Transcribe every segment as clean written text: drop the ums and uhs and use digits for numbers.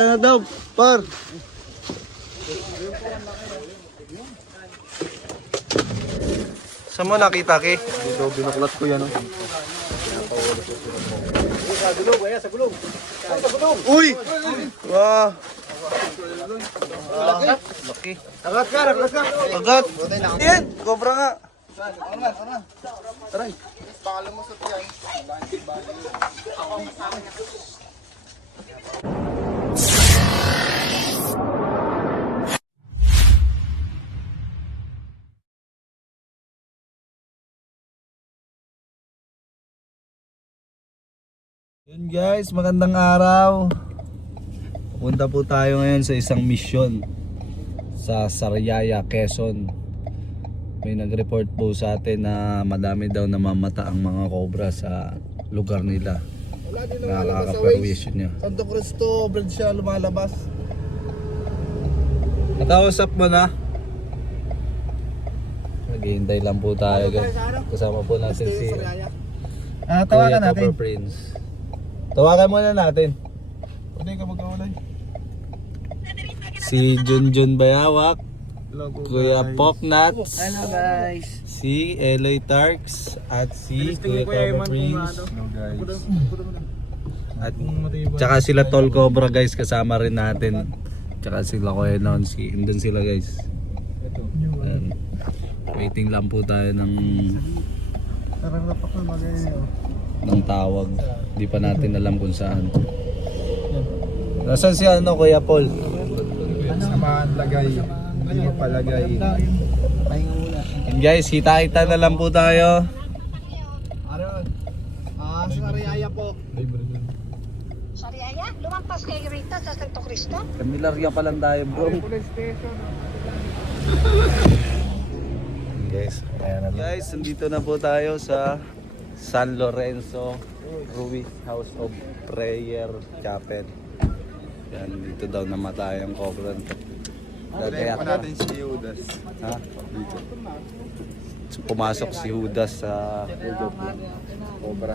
Kita na daw, par. Saan mo nakita, Ki? Dito, binuklat ko yan. Sa gulong, kaya sa gulong. Sa gulong. Uy! Wow! Laki. Agat ka, agat ka. Agat! Yan! Cobra nga! Taray. Pangalan mo sa tiyan. Yun guys, magandang araw. Pupunta po tayo ngayon sa isang misyon sa Sariaya, Quezon. May nag-report po sa atin na madami daw namamata ang mga cobra sa lugar nila. Wala din lumalabas sa Nakaka-perwisyon niya. Santo Cristo, bread siya lumalabas. Nakausap mo na? Naghihintay lang po tayo guys. Kasama po natin si Tawagan Kuya natin. Cobra Prince. Tawagan muna natin. Pwede ka magkawalay. Si Junjun Bayawak, Kuya Popnuts, Hello guys. si Eloy Tarks, at si Kuya Cobra Prince. Hello guys. At tsaka sila Tol Cobra guys, kasama rin natin. Tsaka sila Kuya Nonsi, andun sila guys. Ayan. Waiting lang po tayo ng tawag. Di pa natin alam kung saan. Nasaan si Kuya Paul? Samahan lagay. Hindi mapalagay. And guys, kita-kita na lang po tayo. Aron. Sa Ariaya po. Sariaya? Lumampas kayo rito sa Santo Cristo? Kamilarya pa lang tayo bro. Police station. Guys, ayan na. Guys, nandito na po tayo sa San Lorenzo Ruiz House of Prayer Chapel. Yan, dito daw namatay ang cobra. Kaya natin si Judas. ha? Dito. Pumasok si Judas sa Cobra.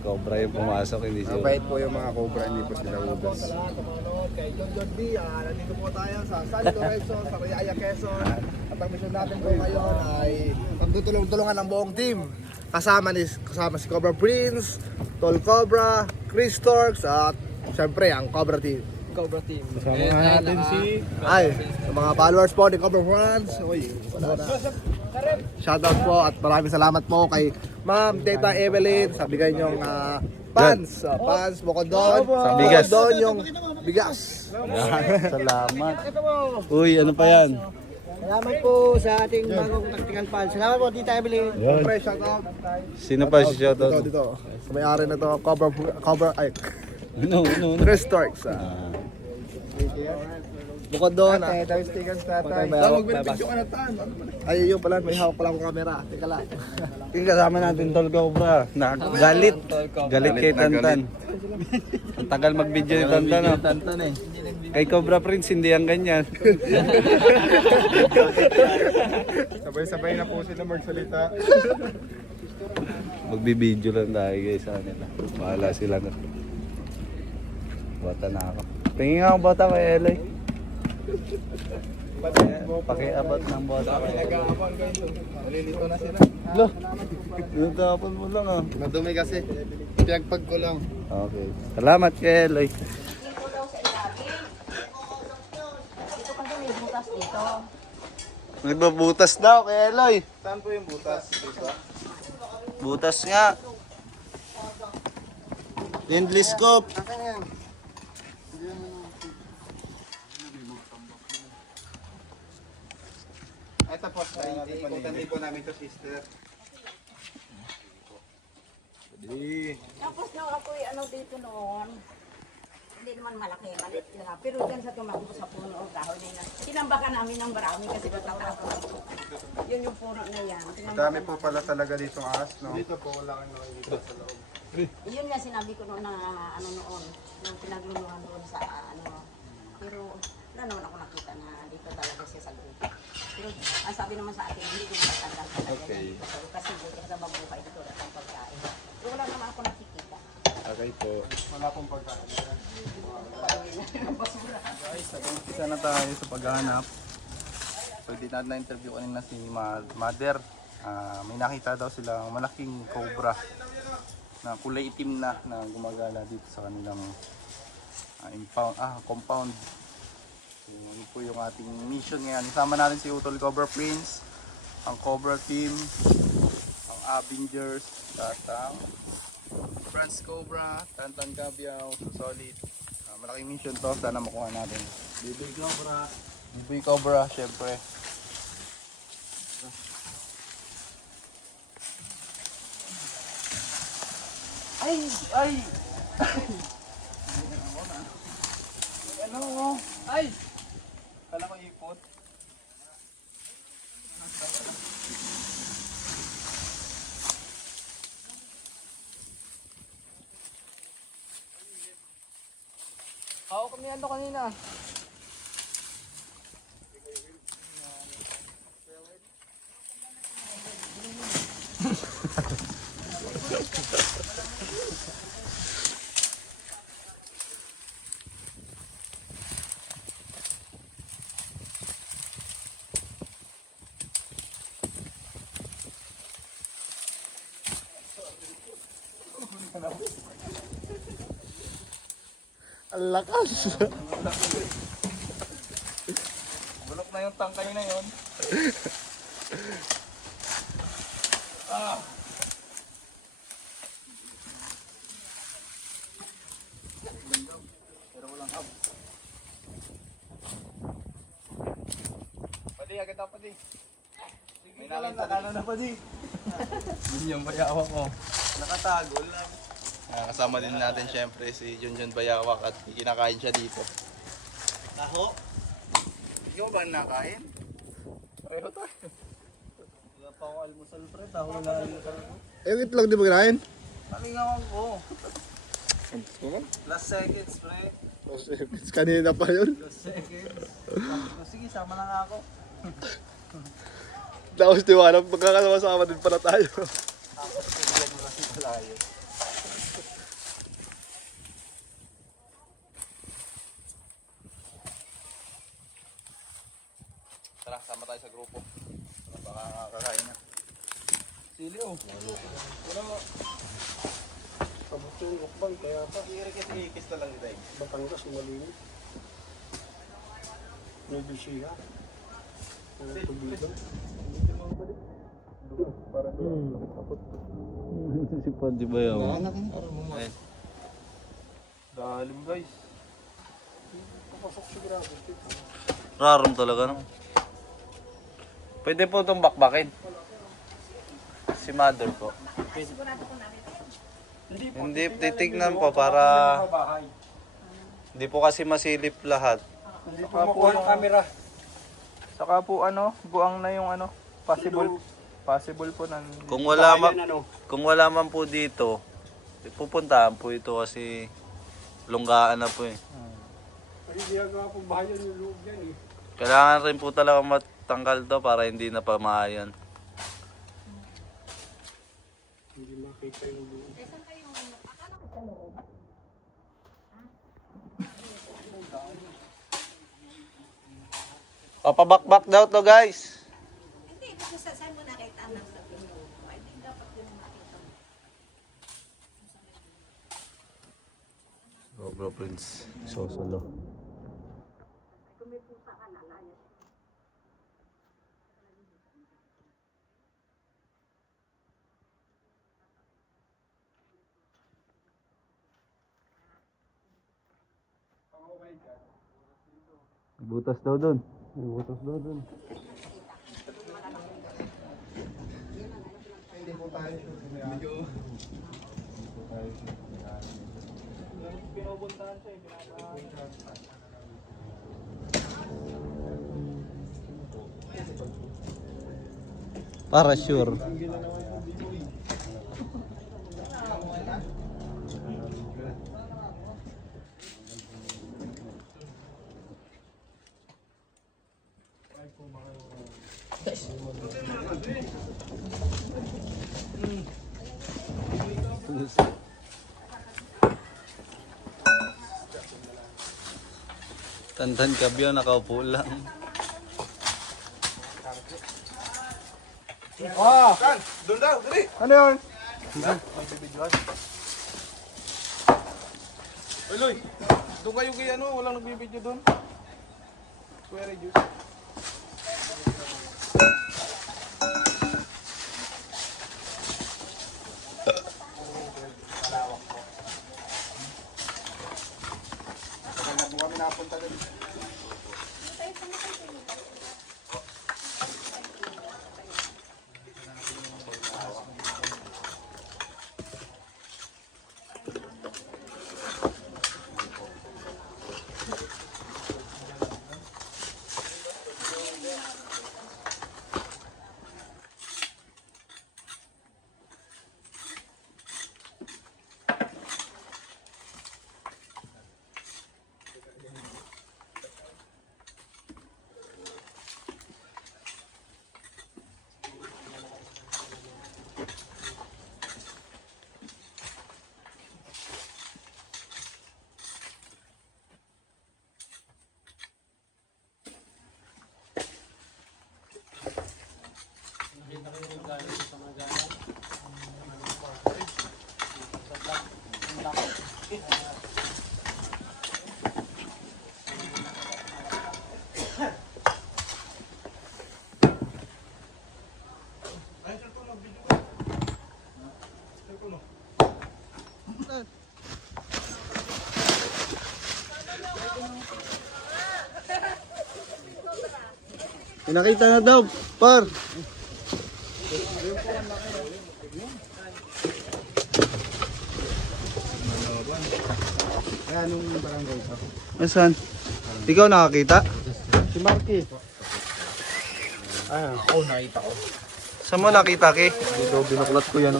cobra yung pumasok, hindi siya. Mabait po yung mga cobra, hindi po sila Judas. Kay John D, nandito po tayo sa San Lorenzo, sa Ariaya, Quezon. At ang mission natin po ngayon ay pagtutulong-tulungan ng buong team. Kasama si Cobra Prince, Tol Cobra, Chris Torx, at syempre ang Cobra Team. Kasama natin si sa mga followers po ni Cobra Friends. Uy, wala na. Shoutout po at maraming salamat po kay Ma'am Teta Evelyn sa bigay niyong pants. Pants, bukod doon. Sa bigas. Bukod doon yung bigas. Salamat. Uy, ano pa yan? Salamat po sa ating bagong tactical pal. Salamat po, Tita Evelyn. Yan. Pre, shoutout. Sino pa si shoutout? Dito. Sa may-ari na to, Cobra, Ano? Chris Torx. Bukod doon. Magbibidyo ka na tan. Ay, yun pala, may hawak pala akong camera. Teka lang. Yung kasama natin Tol Cobra. Galit. Galit kay Tantan. Ang tagal mag-video ni Tantan. Oh. Kay Cobra Prince hindi ang ganyan. Sabay-sabay na po sila magsalita. Magbibideo lang tayo guys sa kanila. Bahala sila na. Bata na ako. Tingin nga ang bata kay Eloy. Pakiabot ng bata kay Eloy. Malilito na sila. Lo, yung tapon mo lang ah. Madumi kasi. Pinagpag ko lang. Okay. Salamat kay Eloy. Dito daw sa ilalim. Dito kasi may butas dito. Nagbabutas daw kay Eloy. Saan po yung butas? Butas nga. Endless scope. Akin yan. Ay tapos, ikutan din po namin to sister. Tapos nung ako'y ano dito noon, hindi naman malaki, maliit lang. Pero dyan sa tumakbo sa puno o kahoy na yun, tinambakan namin ng marami kasi natatakot. Yun yung puno na yan. Dami po pala talaga dito ahas, no? Dito po wala kang nakikita sa loob. Yun nga sinabi ko noon na ano noon, nung pinagluluhan doon sa ano. Pero wala naman ako nakita na dito talaga siya sa grupo. Pero ang sabi naman sa akin, hindi ko matandang talaga yan dito. Kasi dito sa mabuhay dito at ang pagkain. Pero wala naman ako nakikita. Okay po. Wala pong pagkain. guys, nag-umpisa na tayo sa paghahanap. So hindi natin na-interview kanina si Mother. May nakita daw silang malaking cobra na kulay itim na gumagala dito sa kanilang compound. So yun po yung ating mission ngayon. Isama natin si Utol Cobra Prince, ang Cobra Team, ang Avengers, at ang Franz Cobra, Tantan Gabiao, Solid. Malaking mission to, sana makuha natin. Bibi Cobra. Bibi Cobra, syempre. Ay! Ano? Ay! Kala ko ipot. Oo, kami ano kanina. Ang lakas. Bulok na yung tangkay na yun. Pero walang hab. Padi, agad ako padi. May nakita na padi. Yun yung bayawak ko. Nakatagol lang. Kasama din natin syempre si Junjun Bayawak at kinakain siya dito. Taho. Ikaw ba nakain? Pareho tayo. Wala pa ako almusal pre. Taho na almusal ko. Yung itlog di ba kinain? Palingawan ko. Last seconds pre. Kanina pa yun. Last seconds. Sabi ko, sige, sama na nga ako. Tapos tiwanap, magkakasama-sama din pala tayo. Tapos pinigyan mo kasi malayo. Tara, sama tayo sa grupo. Baka kakain na. Sili oh. Wala. Kabutong ukbang, kaya pa. Ikis na lang tayo. Batangas, malinis. May bisiya. May tubigan. Si Pandi Bayaw. Ayun. Dalim guys. Papasok sigurado. Rarom talaga no. Pwede po itong bakbakin. Si Mother po. Hindi, titignan po para hindi po kasi masilip lahat. Saka po yung camera. Saka po buang na yung possible po nan. Kung wala man po dito, pupuntahan po ito kasi lunggaan na po eh. Hindi ginagawa pong bahayan yung loob yan eh. Kailangan rin po talaga matanggal to para hindi na pamahayan. Hindi makita yung loob. Papabakbak daw to guys. Hindi, kasi saan mo nakita lang sa pinyo? Ay, hindi dapat yun makita mo. Cobra Prince, sosolo. Kung may pusa ka na, layas. Butas daw dun. Butas daw dun. Hindi po tayo medyo Pinobuntahan siya eh. Para sure. Tantan Kabyo, nakaupo lang. Doon daw, dali. Ano yun? Uy, Loy. Doon kayo kay ano, walang nagbibideo doon. Swear juice. Kami napunta doon. Pinakita na daw, par. Anong barangay ito? Nasaan? Ikaw nakakita? Si Marky. Ah, oh, nakita ko. Saan mo nakita, Ki? Dito, binuklat ko yan.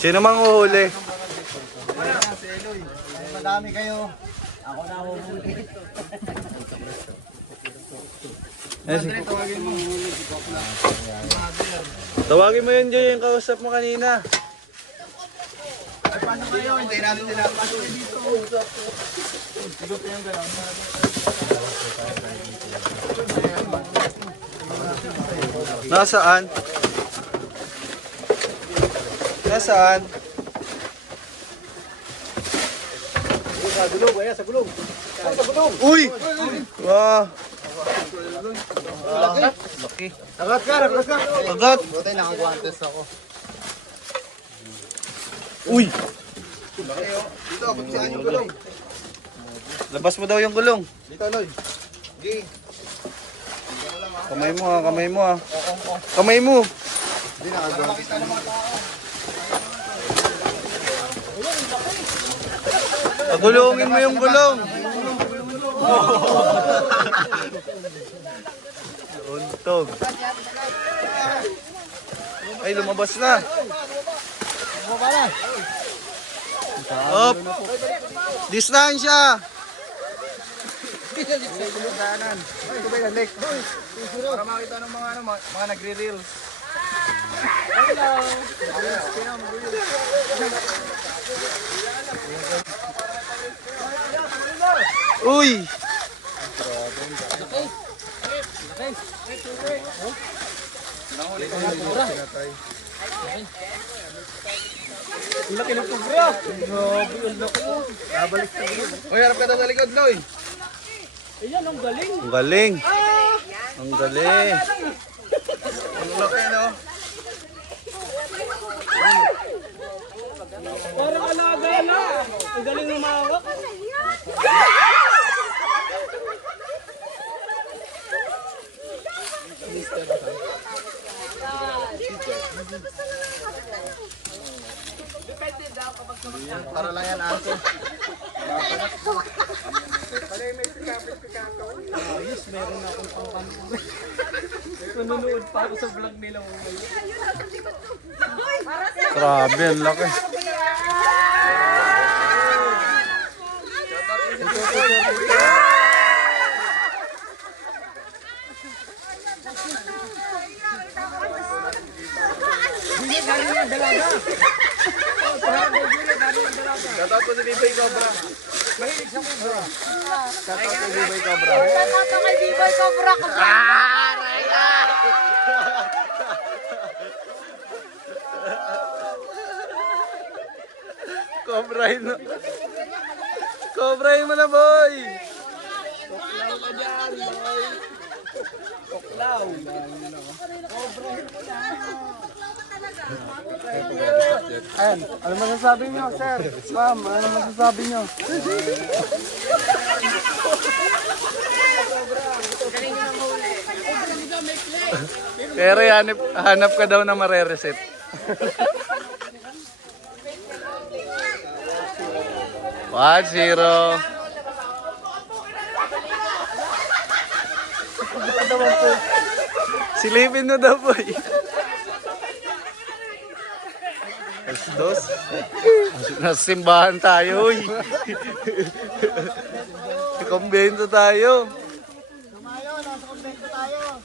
Sino mang uhuli? Madami kayo. Ako na huhuli. Tawagin mo yun, Joy, yung kausap mo kanina. Paano kayo? Hindi natin sila. Pasok dito. Nasaan? Nasaan? Sa gulong, kaya sa gulong. Sa gulong. Uy! Wow! Laki. Agat ka, agat ka. Agad! Buti nakaguantes ako. Uy! Dito, pagsiaan yung gulong. Labas mo daw yung gulong. Dito, Loy. Gi. Kamay mo ha, kamay mo ha. Kamay mo! Hindi nakaguantes. Pagulungin mo yung gulong. Untog. Ay, lumabas na. Up. Distansya. Ito ba yung lake? Para makita ng mga ano, mga nagre-reels. Uy! Laki ng kubra. Grabe, ang laki. Babalik sa gulong. Uy, harap ka daw sa likod, Loy. Ang galing. Ang galing. Ang laki, no? Parang alaga na. Ang galing lumawak. Para lang yan, aso. Manunood pa ako sa vlog nila. Grabe, ang laki. Dalaga. po si Biboy Cobra. Mahilig sa Cobra. Shoutout kay Biboy Cobra. Shoutout kay Biboy Cobra. Cobrahin mo. Cobrahin mo na, boy. Ayan, ano masasabi nyo, sir? Ma'am, ano masasabi nyo? Pero hanap ka daw na marereset. One, zero. Silipin mo daw, boy. Dos. Nasa simbahan tayo, uy. Kumbento tayo. Tumayo, nasa kumbento tayo.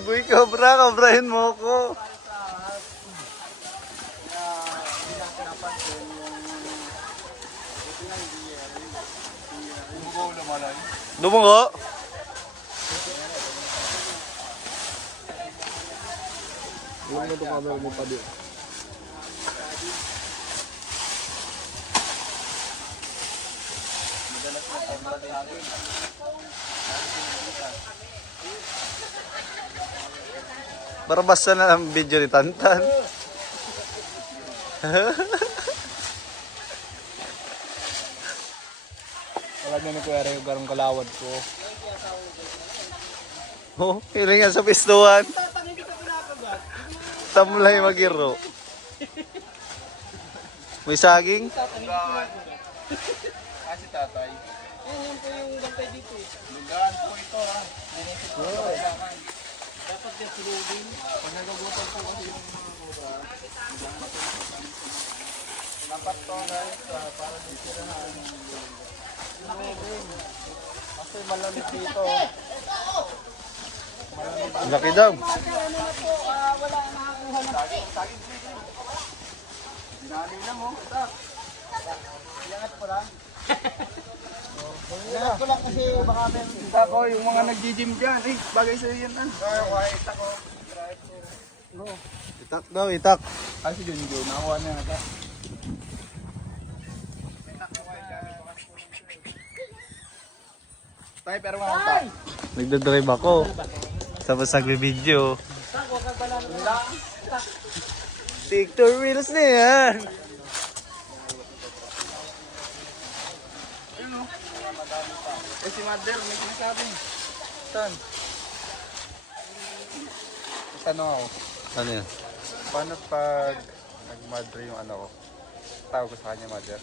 Boy, cobrahin mo ko. Dumungo? Yung mo ito camera mo pa din. Para basta na ang video ni Tantan. Wala nyo ni Kuya Reo, garong kalawad ko. Oh, hiling yan sa pistuhan. Tamlay magiro. May saging? Si tatay. Yan po yung gantay dito eh. Lugaan po ito ha. Dinipit po ito kailangan. Dapat yan sulubin. Pag nagugutan po kasi yung mga cobra. Dapat to guys, para disirahan. Sulubin. Kasi malamig dito. Laki daw. Dinali na mo. Iangat po lang. Lahat ko lang kasi baka meron. Kita ko yung mga nag-gym dyan. Eh, bagay sa'yo yan ah. Kahit ako. Itak daw, itak. Ah, si Junjo. Nakakuha na nata. Tay, pero mga utak. Nagdadrive ako. Tapos nagbe-video. TikTok Reels na yan. Eh, si Mother, may sinasabi. Saan? Tanong ako. Ano yan? Paano pag nag-mother yung ano ko? Tawag ko sa kanya, Mother.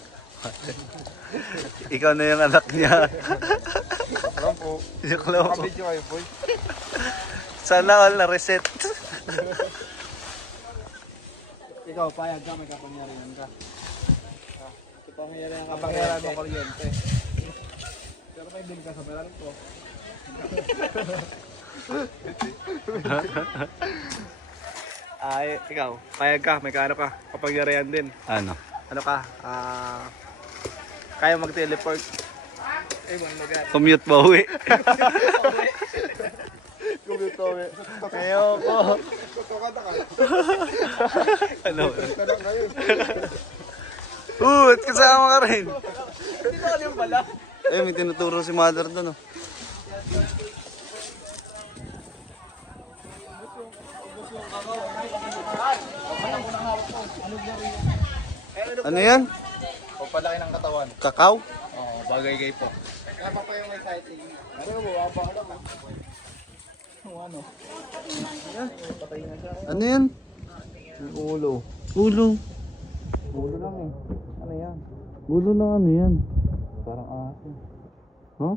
Ikaw na yung anak niya. Alam po. Joke lang. Nakabidyo kayo, boy. Sana all na reset. Ikaw, payag ka, may kapangyarihan ka. Kapangyarihan ka. Kapangyarihan mo kuryente. Pero may din ka sa meron ko. Ay, ikaw, payag ka, may kaano ka, kapangyarihan din. Ano? Ano ka, kaya mag-teleport. Ibang lugar. Commute ba uwi? Kumitowe. Ayoko. Tukata ka. Ano? Tanong kayo. At kasama ka rin. Hindi ba yung pala? Eh, may tinuturo si mother doon. Oh. Ano yan? Papalaki ng katawan. Kakao? Oo, bagay kay po. Kaya pa yung exciting. Ano ba, wapa ka lang. Ano? Ano yan? Ulo. Ulo. Ulo lang eh. Ano yan? Ulo ng ano yan? Parang aso. Huh?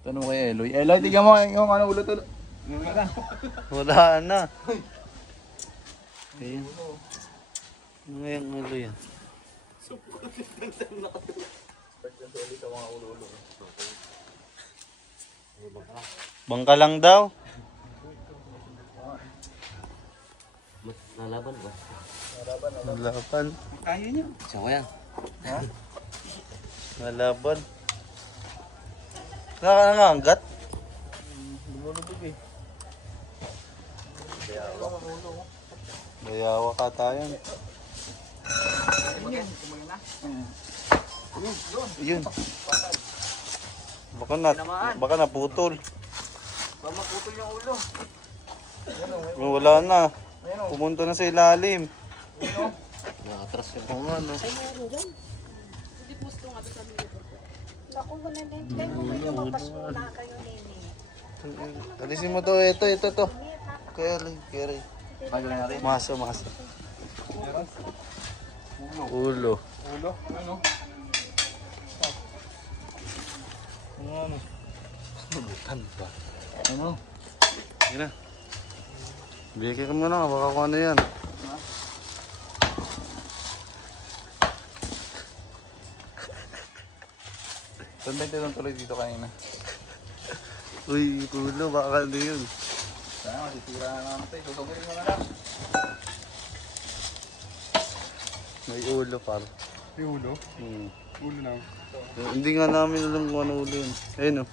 Tanong kay Eloy. Eloy, tignan mo yung ano ulo to. Wala na. Ayan. Ano nga yung ulo yan? Bangka lang daw. Lalaban. Kaya niya. Ha? Lalaban. Nakakanggat? Lumulubog eh. Bayawa ka tayo. Yun. Baka naputol. Baka maputol yung ulo. Wala na. Pumunta na sa ilalim. Nakatras ka pa nga, no? Naku, wala na. Kaya mo may lumabas muna kayo, nene. Alisin mo to, ito. Kaya Ray. Bago na rin. Masa. Ulo. Ulo? Ano? Ano? Butan ba? Ano? Yun na. Bigyan ka muna, baka kung ano yan. Saan ba yung tuloy dito kanina? Uy, ulo, baka ano yun. Sana masisira na naman ito. Tutugin mo na lang. May ulo par. May ulo? Hmm. Ulo na. Hindi nga namin alam kung ano ulo yun. Ayun o.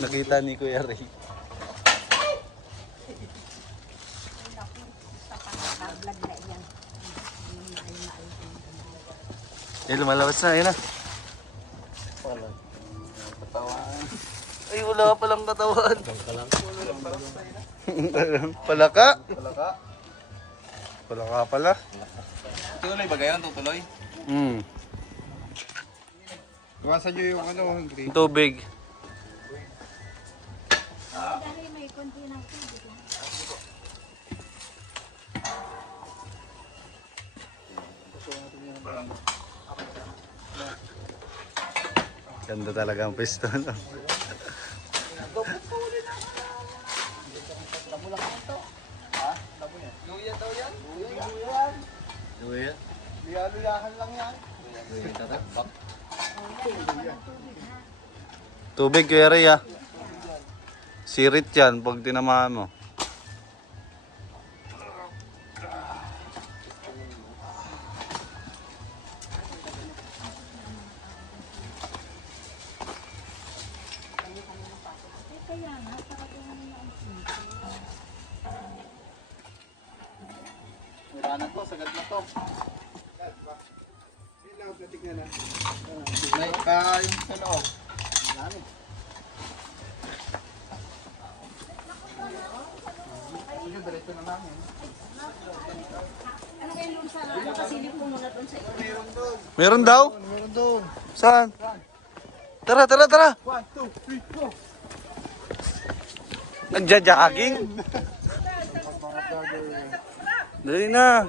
Nakita ni Kuya Ray. Vlog na yan. Eh, lumalabas na. Ayun na. Katawan. Ay, wala ka palang katawan. Palaka? Palaka. Palaka pala. Tuloy ba gayon? Tutuloy? Hmm. Iwasan nyo yung ano. Yung tubig. Dahil may konti ng tubig. Ganda talaga ang pisto, no? Luya daw yan? Luya? Luya-luyahan lang yan. Tubig, Kuya Ray, ah. Sirit yan pag tinamaan mo. Wala na to, sagad na to. Yung sa loob. Yung diretso na namin. Ano kayo doon sa nakasilip mo muna doon sa iyo? Meron daw? Meron doon. Saan? Tara! 1, 2, 3, 4. Nagja-jogging? Dali na.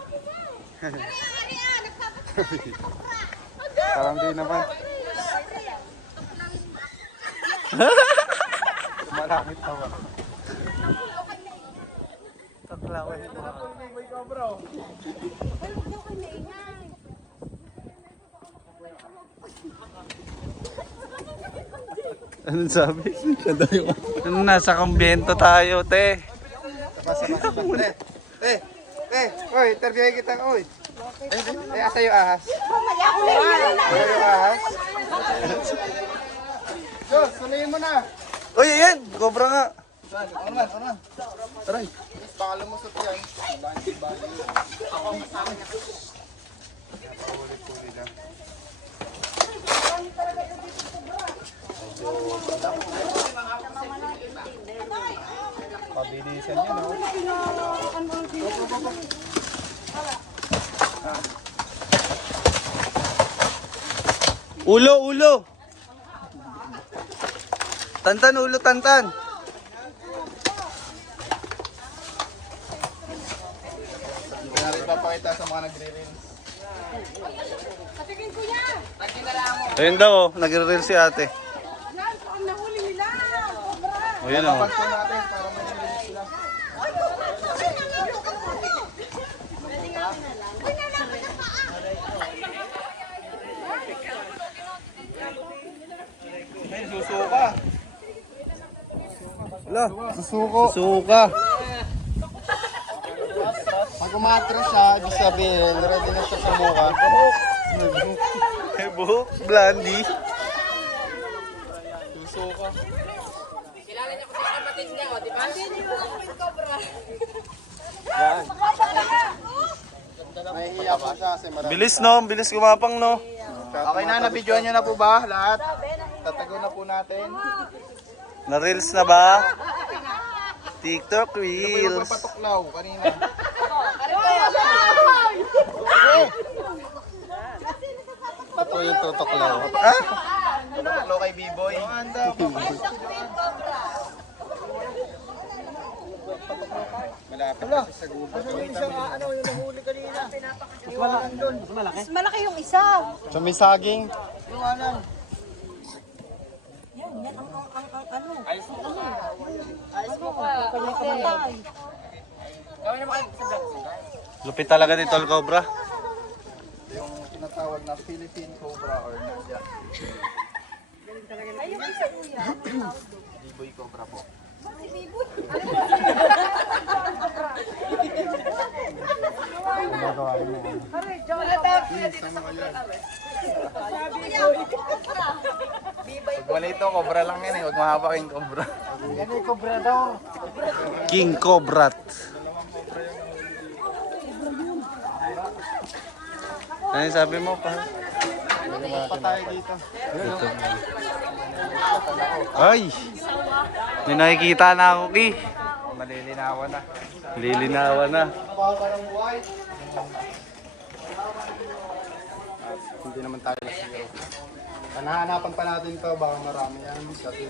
Parang di naman. Malapit pa ba? Taklawin. May cobra. Anong sabi? Nasa kumbento tayo, te. Sabas. Oy, interviewin kita, oy. Asa yung ahas? Asa yung ahas? Diyos, sunayin mo na. Uy, ayan! Cobra nga. Ano na? Taray. Baka lumusot yan. Ako kasama niya. Huli lang. Linisan niya, no? Ulo, ulo. Tantan, ulo, tantan. Hindi natin papakita sa mga nagre-rinse. Ayun daw, oh, nagre-reel si ate. O yun o. Pasko natin para mag-rinse sila. Ay, susuka. Wala. Susuko. Suka. Pag umatras siya, ibig sabihin, ready na siya sa mukha. May buhok. Blondie. Susuka. Nahihiya pa siya kasi marami. Bilis no, bilis kumapang no. Okay na, nabidyoan nyo na po ba lahat? Tatago na po natin. Na-reels na ba? TikTok Ito po yung Reels. papatuklaw kanina. Ito po yung tutuklaw. Ha? Papatuklaw kay B-Boy. Malapit kasi sa gubat. Ano yung nahuli kanina? Iwanan doon. Mas malaki. Mas malaki yung isa. Sa may saging. Iwanan. Yan ang ano. Ayos mo ka. Kanya-kanya. Lupit talaga ni Tol Cobra. Yung tinatawag na Philippine Cobra or Ninja. B-Boy Cobra po. Gumagawa rin mo. Pag wala ito, cobra lang yan eh. Huwag mahaba yung cobra. Yan ay kobra daw. King Cobrat. Ano yung sabi mo pa? Pa tayo dito. Ay! May nakikita na ako, Ki. Malilinawan na. Lilinawan na. Baba ng buhay. Hindi naman tayo na zero. Panahanapan pa natin to, baka marami yan. Kasi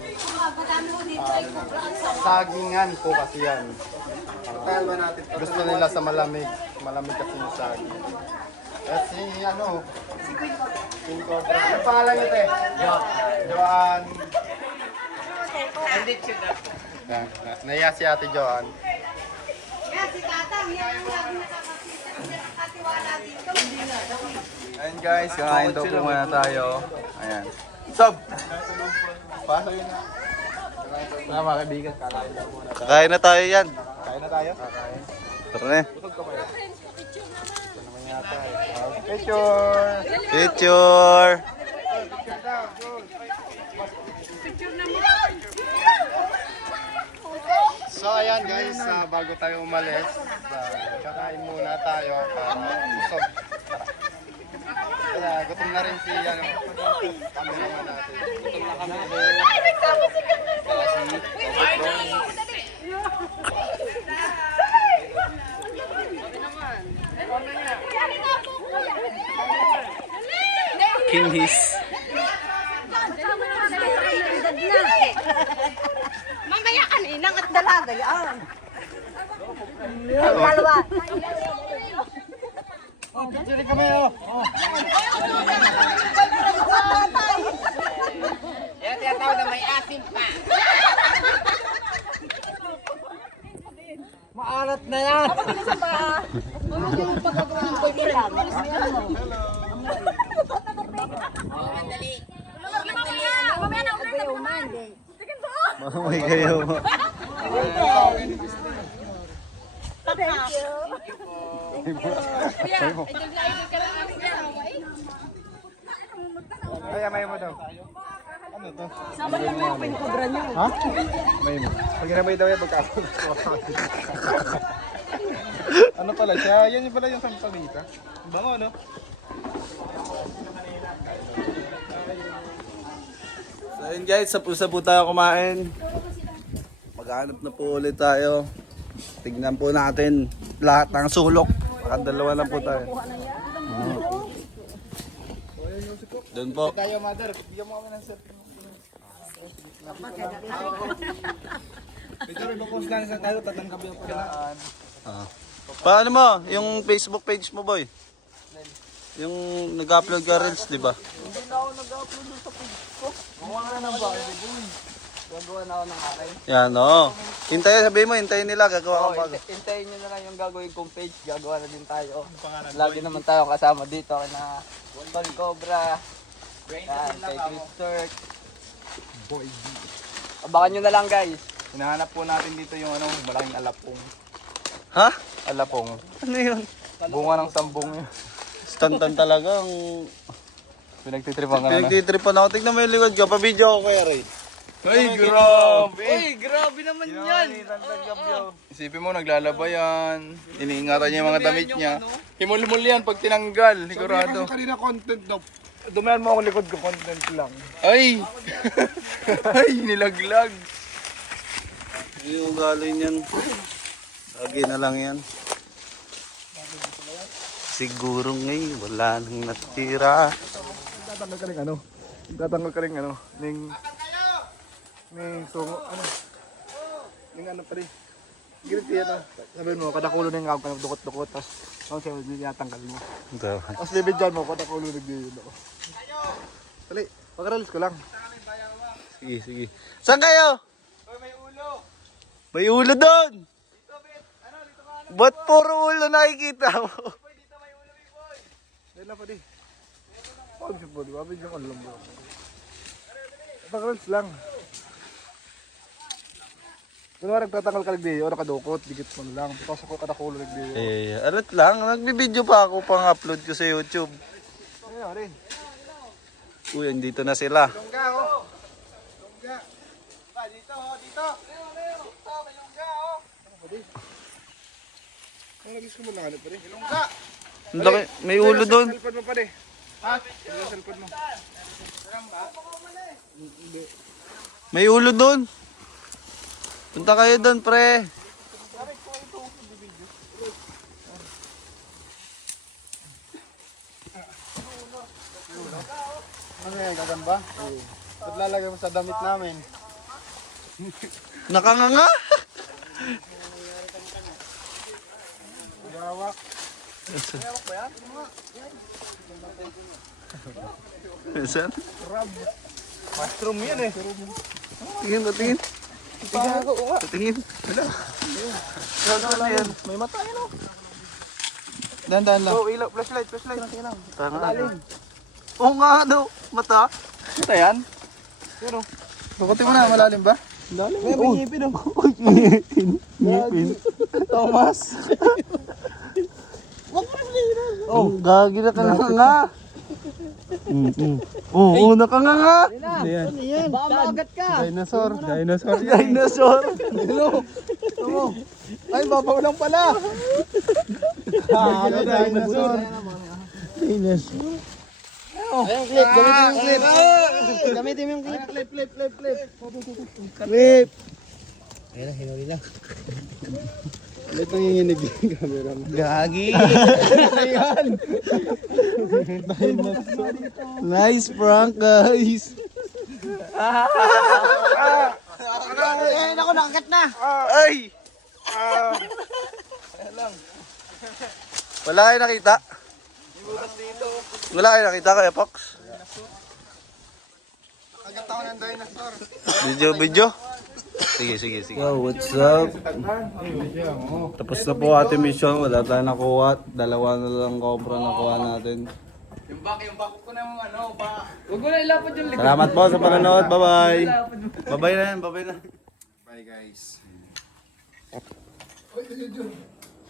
sagingan po kasi yan. Gusto nila sa malamig. Malamig kasi yung saging. Kasi ano, King Cobra. Ano pangalan nito eh? Joan. Naiya si Ate Joan. Ayan guys, kakain daw po muna tayo. Ayan. Sob! Paso yun na. Mga mga kaibigan, kakain daw muna. Kakain na tayo yan. Kain na tayo? Kakain. Tara na. Busog ka ba yan? Ito naman yata eh. Picture! Picture! So ayan guys, bago tayo umalis, kakain muna tayo para busog. Kaya gutom na rin si ano, kami naman natin. Gutom na kami. Kinis. Mamaya kaninang at dalaga yan. Dalawa. Picture kami oh. Yan tinatawag na may asin pa. Maalat na yan. Mamay kayo mo. Ay, amay mo daw. Ano to? Sama lang mo yung pinkobra niyo. Ha? May mo. Pag ginamay daw yan, pagkakot. Ano pala siya? Yan yung pala yung sampalita. Bango, no? So yun guys, sa pusa po tayo kumain. Maghanap na po ulit tayo. Tignan po natin lahat ng sulok. Baka dalawa lang po tayo. Doon po. Tayo, mother. Bigyan mo kami ng cellphone. Ito rin, post lang sa tayo, tatanggap yung pala. Ah. Paano mo? Yung Facebook page mo, boy? Yung nag-upload ka reels, di ba? Hindi na ako nag-upload sa page ko. Gumawa ka na ba? Gagawa na ako ng akin. Yan, oo. Hintayin, sabihin mo, hintayin nila, gagawa ka bago. Hintayin nyo na lang yung gagawin kong page. Gagawa na din tayo. Lagi naman tayo kasama dito. Kina Tol Cobra. Yan, kay Chris Turk. Abangan nyo na lang guys. Hinahanap po natin dito yung malaking alapong. Ha? Alapong. Ano yun? Bunga ng sambong yun. Stantan talagang Pinagtitripan ka na. pinagtitripan ako. Tignan mo yung likod ko. Pa-video ako kaya Ray. Ay, grabe! Uy, grabe naman yan. Isipin mo, naglalaba yan. Iniingatan niya yung mga damit niya. Himul-himul yan pag tinanggal. Sigurado. Kanina content daw. Dumayan mo ako likod ko, content lang. Ay! Ay, nilaglag. Yung galing yan. Lagi na lang yan. Siguro ngayon wala nang natira. Tatanggal ka rin ano? Tatanggal ka rin ano? Ning sungo, ano? Ning ano pa rin? Ginit yan ah. Sabihin mo, kadakulo na yung ako, dukot-dukot, tapos ako sa'yo, tinatanggal mo. Tapos libid dyan mo, kadakulo nagdiyon ako. Dali, pag-release ko lang. Sige, sige. Saan kayo? May ulo doon. Ba't puro ulo nakikita mo? Dali lang pa di. Pag siya po, di ba? Bigyan ko alam mo. Pag-release lang. Kung nagtatanggal ka nagdiyo, nakadukot, dikit mo na lang. Tapos ako kadakulo nagdiyo. Alat lang. Nagbibideo pa ako pang upload ko sa YouTube. Ayun rin. Uy, andito na sila. Lungga, oh. Lungga. Ba, dito, oh, dito. Dito, may lungga, oh. Ang nagis ko mo lang, ano pa rin? Lungga. Ang laki, may ulo doon. Cellphone mo pa rin. Ha? Yung cellphone mo. May ulo doon. Punta kayo doon, pre. Ano yan, gagamba? Oo. Ba't lalagay mo sa damit namin? Nakanganga. Gawak. Saan? Mushroom yan eh. Tingin, patingin. Patingin. Wala. Yan. May mata yan oh. Dahan-dahan lang. Oh, ilaw, flashlight. Tanga. Oo nga, ano? Mata? Ito yan? Yan oh. Bukutin mo na, malalim ba? May ngipin oh. Ngipin. Thomas. Oh, gagi na ka nga. Oo, nakanganga. Baka maagat ka. Dinosaur. Dinosaur. Ay, babaw lang pala. Dinosaur. Ayun, clip. Gamitin mo yung clip. Gamitin mo yung clip. Clip. Ayun na, hinuli lang. Ulit nanginginig yung camera mo. Gagi. Ayan. Nice prank, guys. Ayun ako, nakagat na. Ay! Wala kayo nakita? Wala kayo nakita kaya, Pox? Agad ako ng dinosaur. Video? Sige. Yo, what's up? Tapos na po ating mission. Wala tayong nakuha. Dalawa na lang cobra nakuha natin. Yung back ko na yung ba? Huwag mo na ilapad yung likod. Salamat po sa panonood. Bye-bye. Bye-bye na. Bye guys.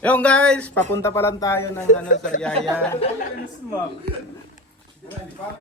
Yung guys, papunta pa lang tayo ng Sariaya.